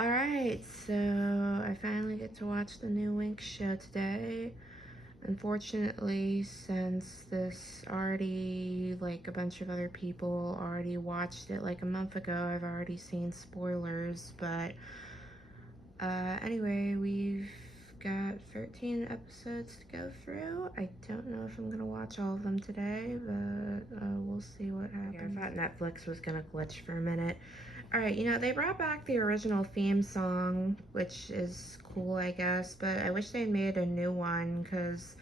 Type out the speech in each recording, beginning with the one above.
Alright, so I finally get to watch the new Winx show today. Unfortunately, since this already, like, a bunch of other people already watched it like a month ago, I've already seen spoilers, but anyway, we've got 13 episodes to go through. I don't know if I'm gonna watch all of them today, but we'll see what happens. I thought Netflix was gonna glitch for a minute. Alright, they brought back the original theme song, which is cool, I guess, but I wish they made a new one, because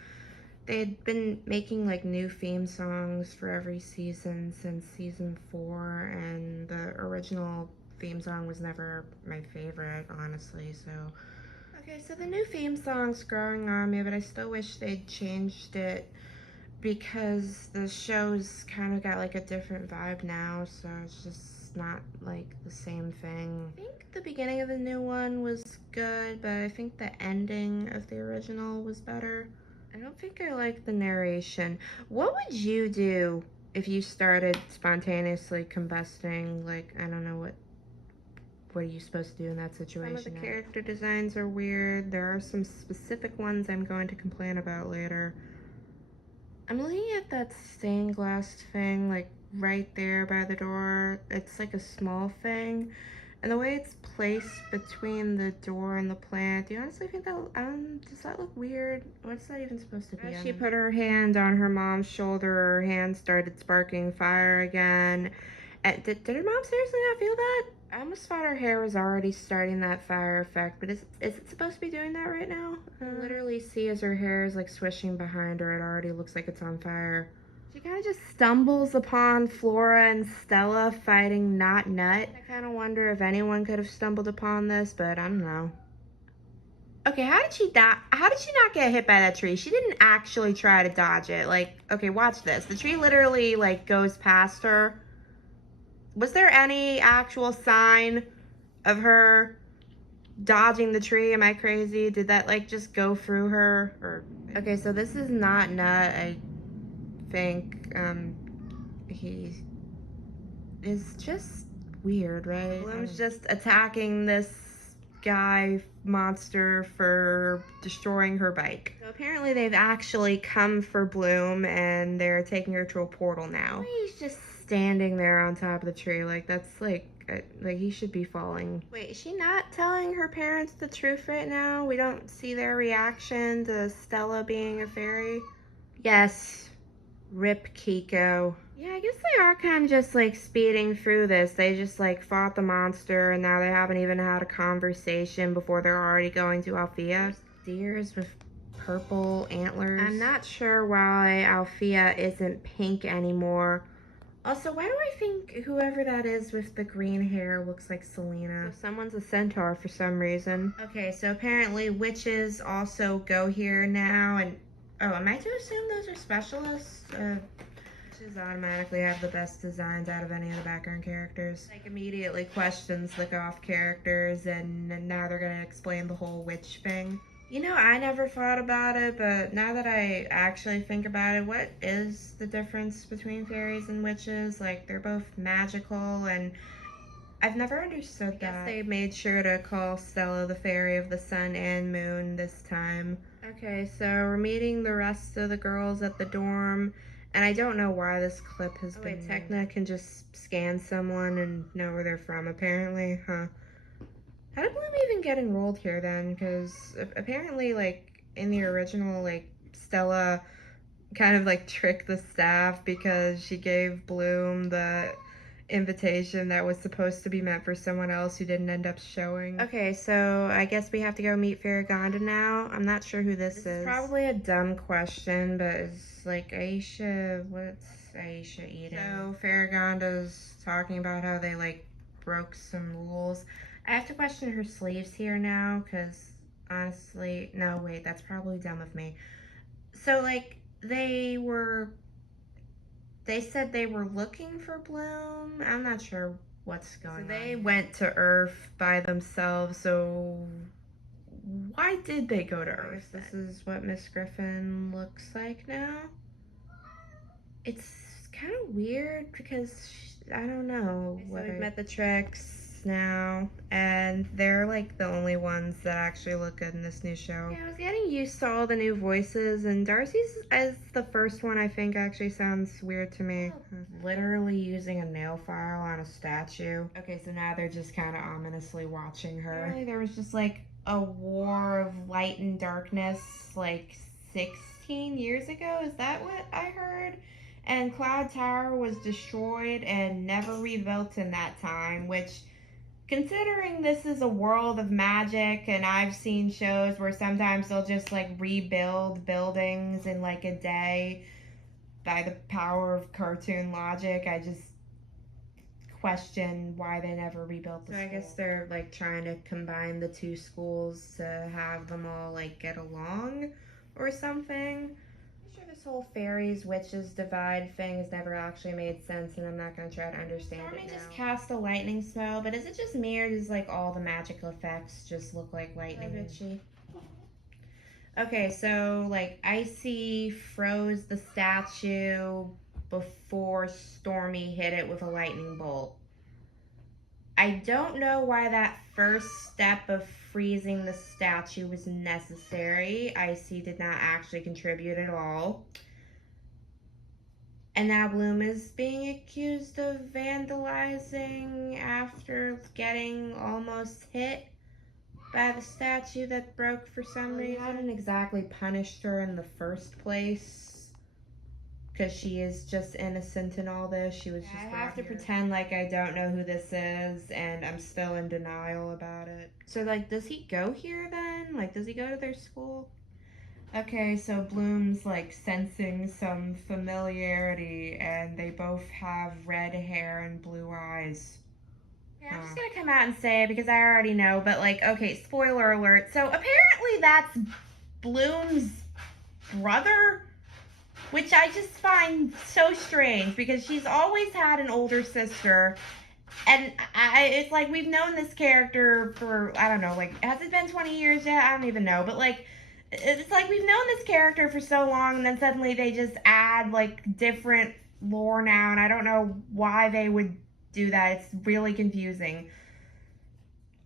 they'd been making, like, new theme songs for every season since season 4, and the original theme song was never my favorite, honestly, so... Okay, so the new theme song's growing on me, but I still wish they'd changed it, because the show's kind of got, like, a different vibe now, so it's just not, like, the same thing. I think the beginning of the new one was good, but I think the ending of the original was better. I don't think I like the narration. What would you do if you started spontaneously combusting? Like, I don't know, what are you supposed to do in that situation? Some of the character designs are weird. There are some specific ones I'm going to complain about later. I'm looking at that stained glass thing, like, right there by the door. It's like a small thing. And the way it's placed between the door and the plant, do you honestly think that, does that look weird? What's that even supposed to be? As she put her hand on her mom's shoulder, her hand started sparking fire again. And did her mom seriously not feel that? I almost thought her hair was already starting that fire effect, but is it supposed to be doing that right now? I literally see as her hair is, like, swishing behind her, it already looks like it's on fire. She kind of just stumbles upon Flora and Stella fighting Not Nut. I kind of wonder if anyone could have stumbled upon this, but I don't know. Okay, how did she die? How did she not get hit by that tree? She didn't actually try to dodge it. Like, okay, watch this. The tree literally, like, goes past her. Was there any actual sign of her dodging the tree? Am I crazy? Did that, like, just go through her? Or okay, so this is Not Nut, I think. He is just weird, right? Bloom's just attacking this guy monster for destroying her bike. So apparently they've actually come for Bloom, and they're taking her to a portal now. He's just standing there on top of the tree, like, that's like he should be falling. Wait, is she not telling her parents the truth right now? We don't see their reaction to Stella being a fairy? Yes. Rip Kiko. Yeah, I guess they are kind of just, like, speeding through this. They just, like, fought the monster, and now they haven't even had a conversation before they're already going to Althea. Deers with purple antlers. I'm not sure why Althea isn't pink anymore. Also, why do I think whoever that is with the green hair looks like Selena? So someone's a centaur for some reason. Okay, so apparently witches also go here now, and oh, am I to assume those are specialists? Witches automatically have the best designs out of any of the background characters. Like, immediately questions the goth characters, and now they're gonna explain the whole witch thing. I never thought about it, but now that I actually think about it, what is the difference between fairies and witches? Like, they're both magical, and I've never understood that. I guess they made sure to call Stella the fairy of the sun and moon this time. Okay, so we're meeting the rest of the girls at the dorm, and I don't know why this clip has been... Wait, Techna can just scan someone and know where they're from, apparently, huh? How did Bloom even get enrolled here then? Because apparently, like, in the original, like, Stella kind of, like, tricked the staff because she gave Bloom the invitation that was supposed to be meant for someone else who didn't end up showing. Okay, so I guess we have to go meet Farragonda now. I'm not sure who this is. This is probably a dumb question, but it's like Aisha, what's Aisha eating? So Farragonda's talking about how they, like, broke some rules. I have to question her sleeves here now, because honestly, no, wait, that's probably dumb of me. So, like, they said they were looking for Bloom. I'm not sure what's going on. So they went to Earth by themselves, so why did they go to Earth? This is what Miss Griffin looks like now. It's kind of weird because I don't know. So we've met the Tricks now, and and they're like the only ones that actually look good in this new show. Yeah, I was getting used to all the new voices, and Darcy's as the first one I think actually sounds weird to me. Literally using a nail file on a statue. Okay, so now they're just kind of ominously watching her. Apparently there was just like a war of light and darkness like 16 years ago. Is that what I heard? And Cloud Tower was destroyed and never rebuilt in that time, which, considering this is a world of magic, and I've seen shows where sometimes they'll just like rebuild buildings in like a day by the power of cartoon logic, I just question why they never rebuilt the school. I guess they're like trying to combine the two schools to have them all like get along or something. I'm sure this whole fairies witches divide thing has never actually made sense, and I'm not going to try to understand it now. Just cast a lightning spell, but is it just me, or does like all the magical effects just look like lightning? Bitchy. Okay, so like Icy froze the statue before Stormy hit it with a lightning bolt. I don't know why that first step of freezing the statue was necessary. Icy did not actually contribute at all. And now Bloom is being accused of vandalizing after getting almost hit by the statue that broke for some reason. I hadn't exactly punished her in the first place, because she is just innocent in all this. She was just I have to pretend like I don't know who this is, and I'm still in denial about it. So like, does he go here then? Like, does he go to their school? Okay, so Bloom's like sensing some familiarity, and they both have red hair and blue eyes. Yeah, I'm just gonna come out and say it because I already know, but like, okay, spoiler alert. So apparently that's Bloom's brother, which I just find so strange because she's always had an older sister, and it's like we've known this character for, I don't know, like, has it been 20 years yet? I don't even know, but like, it's like we've known this character for so long, and then suddenly they just add like different lore now, and I don't know why they would do that. It's really confusing.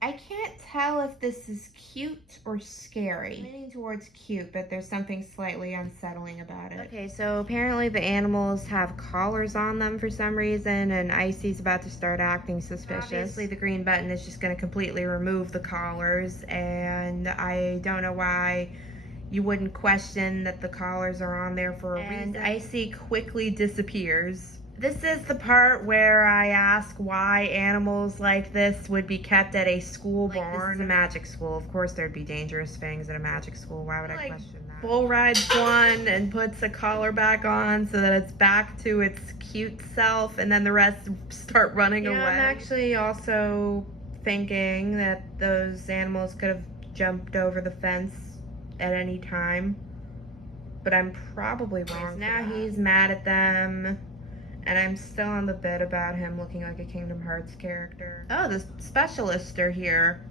I can't tell if this is cute or scary. I'm leaning towards cute, but there's something slightly unsettling about it. Okay, so apparently the animals have collars on them for some reason, and Icy's about to start acting suspicious. Obviously the green button is just going to completely remove the collars, and I don't know why you wouldn't question that the collars are on there for a reason. Icy quickly disappears. This is the part where I ask why animals like this would be kept at a school barn. This is a magic school. Of course there'd be dangerous things at a magic school. Why would I question that? Bull rides one and puts a collar back on so that it's back to its cute self, and then the rest start running away. I'm actually also thinking that those animals could have jumped over the fence at any time, but I'm probably wrong. Now he's mad at them, and I'm still on the bit about him looking like a Kingdom Hearts character. Oh, the specialists are here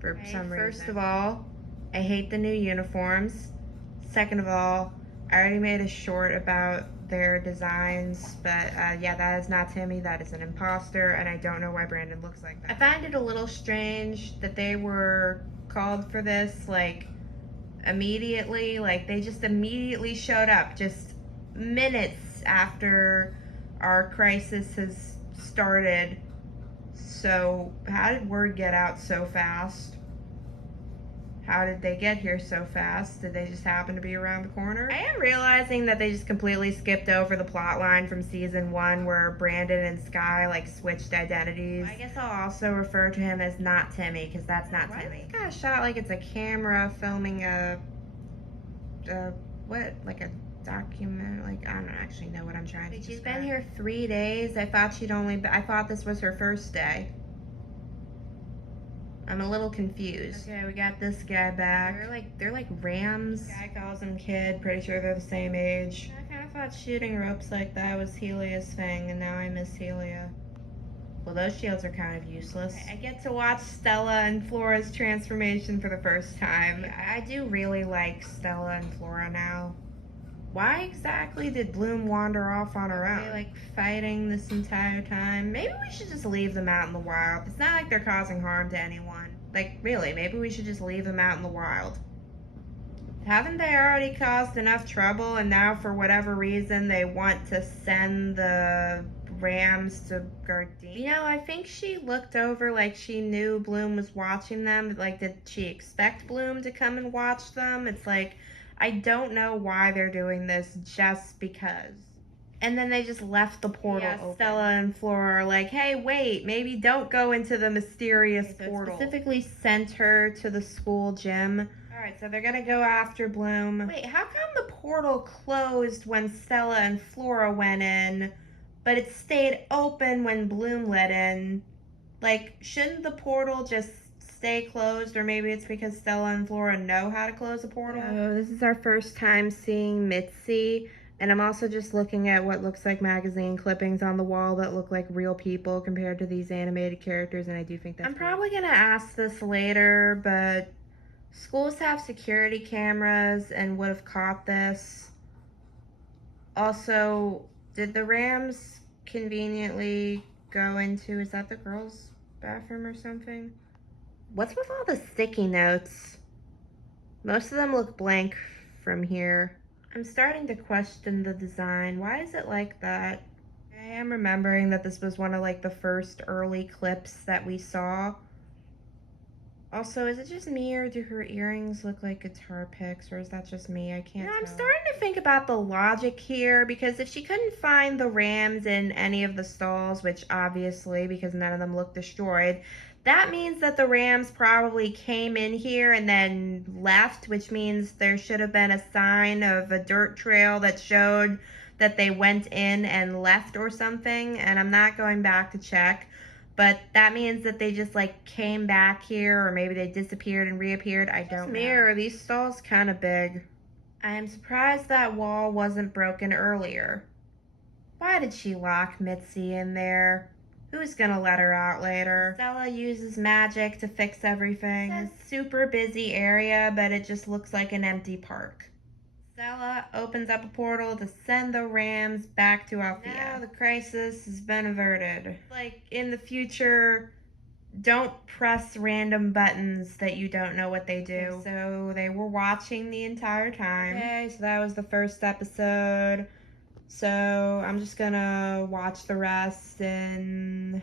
for some reason. First of all, I hate the new uniforms. Second of all, I already made a short about their designs, but yeah, that is not Timmy. That is an imposter, and I don't know why Brandon looks like that. I find it a little strange that they were called for this, like, immediately. Like, they just immediately showed up just minutes after our crisis has started. So how did word get out so fast? How did they get here so fast? Did they just happen to be around the corner? I am realizing that they just completely skipped over the plot line from season 1 where Brandon and Sky like switched identities. I guess I'll also refer to him as not Timmy, because that's not Timmy. It's kind of shot like it's a camera filming a document, like, I don't actually know what I'm trying to describe. She's been here 3 days. I thought this was her first day. I'm a little confused. Okay, we got this guy back. They're like rams. This guy calls him kid. Pretty sure they're the same age. I kind of thought shooting ropes like that was Helia's thing, and now I miss Helia. Well, those shields are kind of useless. I get to watch Stella and Flora's transformation for the first time. Yeah, I do really like Stella and Flora now. Why exactly did Bloom wander off on her own? They like fighting this entire time. Maybe we should just leave them out in the wild. It's not like they're causing harm to anyone. Like, really, maybe we should just leave them out in the wild. Haven't they already caused enough trouble, and now for whatever reason they want to send the Rams to Gardena? You know, I think she looked over like she knew Bloom was watching them. Like, did she expect Bloom to come and watch them? It's like, I don't know why they're doing this just because. And then they just left the portal open. Stella and Flora are like, hey, wait, maybe don't go into the mysterious portal. Specifically sent her to the school gym. All right, so they're gonna go after Bloom. Wait, how come the portal closed when Stella and Flora went in, but it stayed open when Bloom let in? Like, shouldn't the portal just stay closed? Or maybe it's because Stella and Flora know how to close a portal? Oh, this is our first time seeing Mitzi. And I'm also just looking at what looks like magazine clippings on the wall that look like real people compared to these animated characters, and I do think that's I'm probably gonna ask this later, but schools have security cameras and would have caught this. Also, did the Rams conveniently go into, is that the girls' bathroom or something? What's with all the sticky notes? Most of them look blank from here. I'm starting to question the design. Why is it like that? I am remembering that this was one of like the first early clips that we saw. Also, is it just me or do her earrings look like guitar picks, or is that just me? I can't tell. I'm starting to think about the logic here, because if she couldn't find the Rams in any of the stalls, which obviously, because none of them look destroyed, that means that the Rams probably came in here and then left, which means there should have been a sign of a dirt trail that showed that they went in and left or something, and I'm not going back to check. But that means that they just like came back here, or maybe they disappeared and reappeared. I don't know. Mirror, these stalls kind of big. I am surprised that wall wasn't broken earlier. Why did she lock Mitzi in there? Who's gonna let her out later? Stella uses magic to fix everything. It says super busy area, but it just looks like an empty park. Stella opens up a portal to send the Rams back to Althea. Now the crisis has been averted. Like, in the future, don't press random buttons that you don't know what they do. Okay, so they were watching the entire time. Okay, so that was the first episode. So I'm just gonna watch the rest and